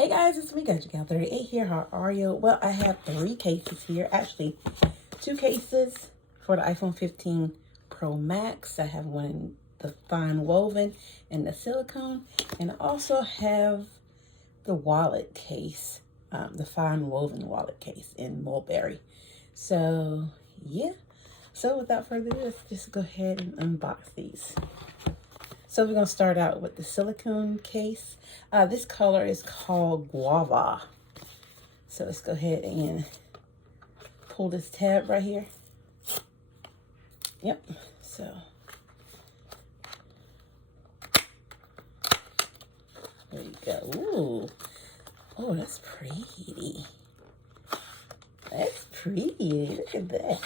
Hey guys, it's me, Gadget Gal 38 here. How are you? Well, I have 3 cases here. Actually, 2 cases for the iPhone 15 Pro Max. I have one in the fine woven and the silicone. And I also have the wallet case, the fine woven wallet case in mulberry. So, yeah. So, without further ado, let's just go ahead and unbox these. So we're going to start out with the silicone case. This color is called Guava. So let's go ahead and pull this tab right here. Yep. So there you go. Ooh. Oh, that's pretty. That's pretty. Look at that.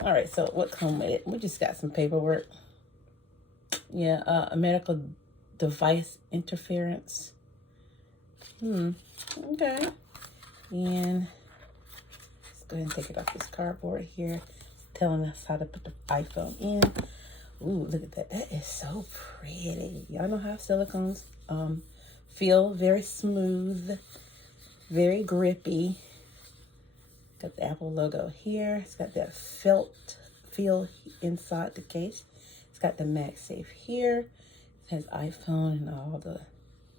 All right. So what comes with it? We just got some paperwork. Yeah, a medical device interference. Okay. And let's go ahead and take it off this cardboard here. It's telling us how to put the iPhone in. Ooh, look at that. That is so pretty. Y'all know how silicones feel. Very smooth. Very grippy. Got the Apple logo here. It's got that felt feel inside the case. Got the MagSafe here. It has iPhone and all the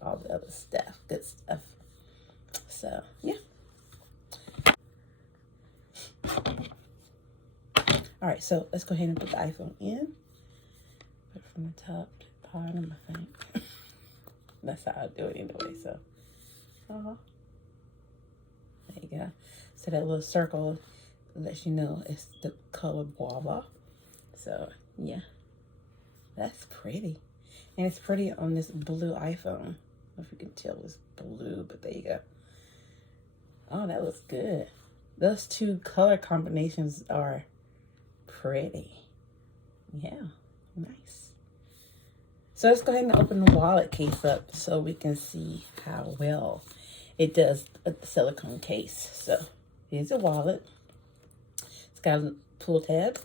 other stuff, good stuff. So yeah. All right, so let's go ahead and put the iPhone in. Put it from the top to the bottom, I think. That's how I do it anyway. So, there you go. So that little circle lets you know it's the color guava. So yeah. That's pretty. And it's pretty on this blue iPhone. I don't know if you can tell it's blue, but there you go. Oh, that looks good. Those 2 color combinations are pretty. Yeah, nice. So let's go ahead and open the wallet case up so we can see how well it does a silicone case. So here's a wallet. It's got a pull tab.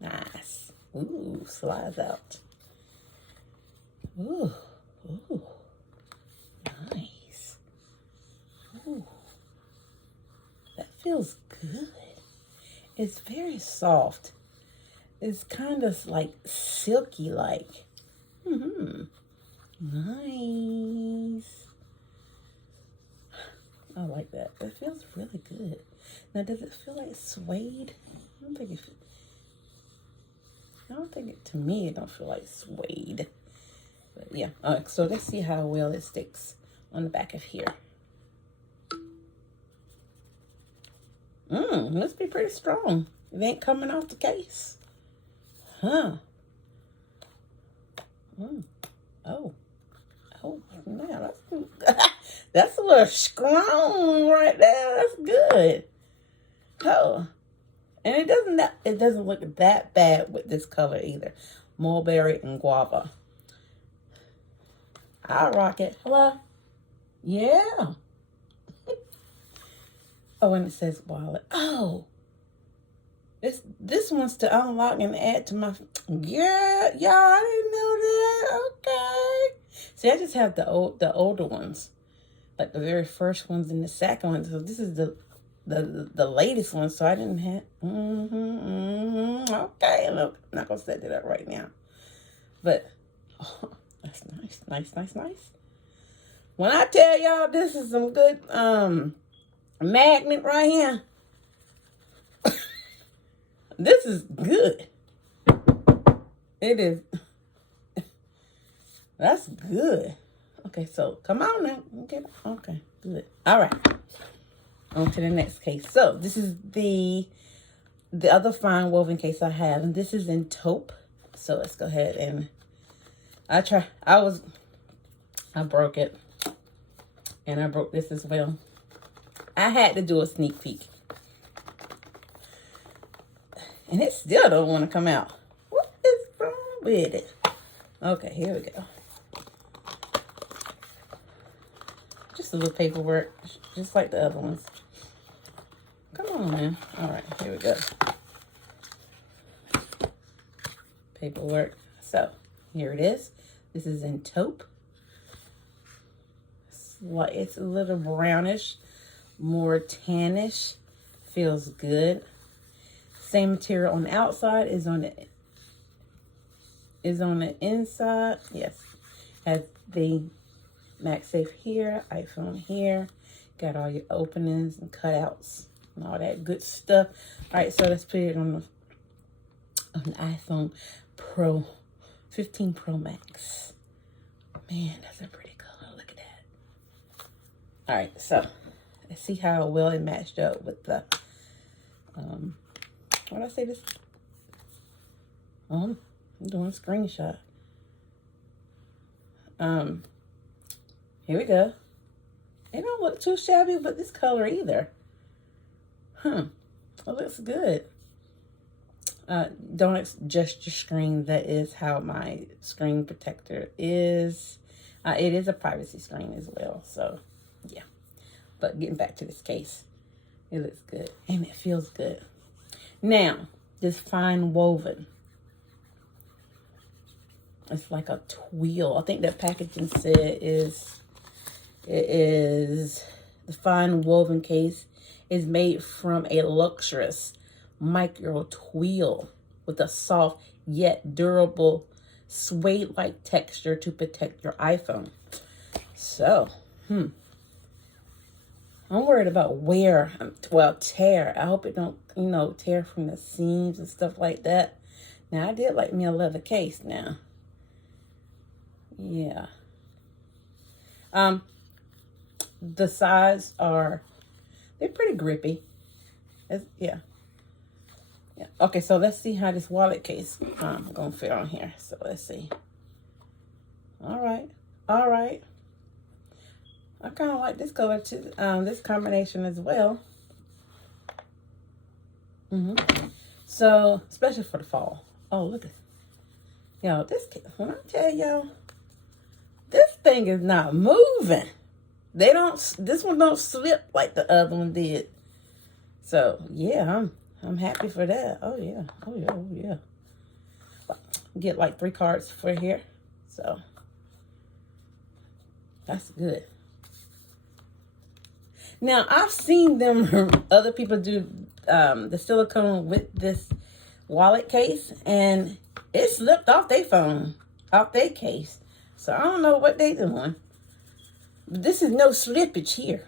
Nice. Ooh, slides out. Ooh, ooh, nice. Ooh, that feels good. It's very soft. It's kind of like silky like. Nice. I like that. It feels really good. Now, does it feel like suede? I don't think to me, it don't feel like suede. But yeah, all right, so let's see how well it sticks on the back of here. Must be pretty strong. It ain't coming off the case. Huh. Oh, man, that's a little strong right there. That's good. Oh. And it doesn't look that bad with this color either. Mulberry and guava. I'll rock it. Hello? Yeah. Oh, and it says wallet. Oh. This one's to unlock and add to my... Yeah, y'all, I didn't know that. Okay. See, I just have the older ones. Like the very first ones and the second one. So this is the latest one, so I didn't have. Okay, look, I'm not gonna set it up right now, but that's nice. When I tell y'all this is some good magnet right here, this is good. It is. That's good. Okay, so come on now. Okay, good. All right. On to the next case. So this is the other fine woven case I have, and this is in taupe. So let's go ahead and I broke it, and I broke this as well. I had to do a sneak peek, and it still don't want to come out. What is wrong with it? Okay, here we go. Just a little paperwork, just like the other ones. Come on, man. All right, here we go. Paperwork. So, here it is. This is in taupe. what, it's a little brownish, more tannish. Feels good. Same material on the outside is on the inside. Yes. Has the MagSafe here, iPhone here. Got all your openings and cutouts and all that good stuff. All right, so let's put it on the iPhone Pro 15 Pro Max. Man, that's a pretty color. Look at that. All right, so let's see how well it matched up with the what did I say this? I'm doing a screenshot. Here we go. It don't look too shabby with this color either. It looks good. Don't adjust your screen. That is how my screen protector is. It is a privacy screen as well. So, yeah. But getting back to this case, it looks good and it feels good. Now, this fine woven. It's like a twill. I think that packaging said it is the fine woven case is made from a luxurious micro twill with a soft yet durable suede-like texture to protect your iPhone. So, I'm worried about tear. I hope it don't, tear from the seams and stuff like that. Now, I did like me a leather case now. Yeah. The sides they're pretty grippy. Yeah. Okay, so let's see how this wallet case gonna fit on here. So let's see. All right. I kind of like this color too. This combination as well. So especially for the fall. Oh, look at y'all. When I tell y'all, this thing is not moving. This one don't slip like the other one did. So yeah, I'm happy for that. Oh yeah. Get like 3 cards for here. So that's good. Now I've seen other people do the silicone with this wallet case, and it slipped off their phone, off their case. So I don't know what they doing. This is no slippage here.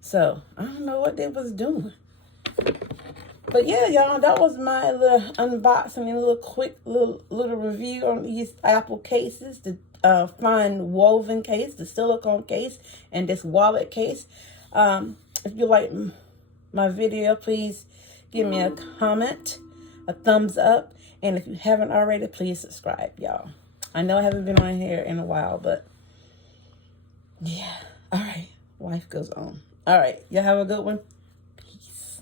So I don't know what they was doing. But yeah, y'all, that was my little unboxing and a quick little review on these Apple cases. The fine woven case, the silicone case, and this wallet case. If you like my video, please give me a comment, a thumbs up. And if you haven't already, please subscribe, y'all. I know I haven't been on here in a while, but yeah. All right. Life goes on. All right. Y'all have a good one. Peace.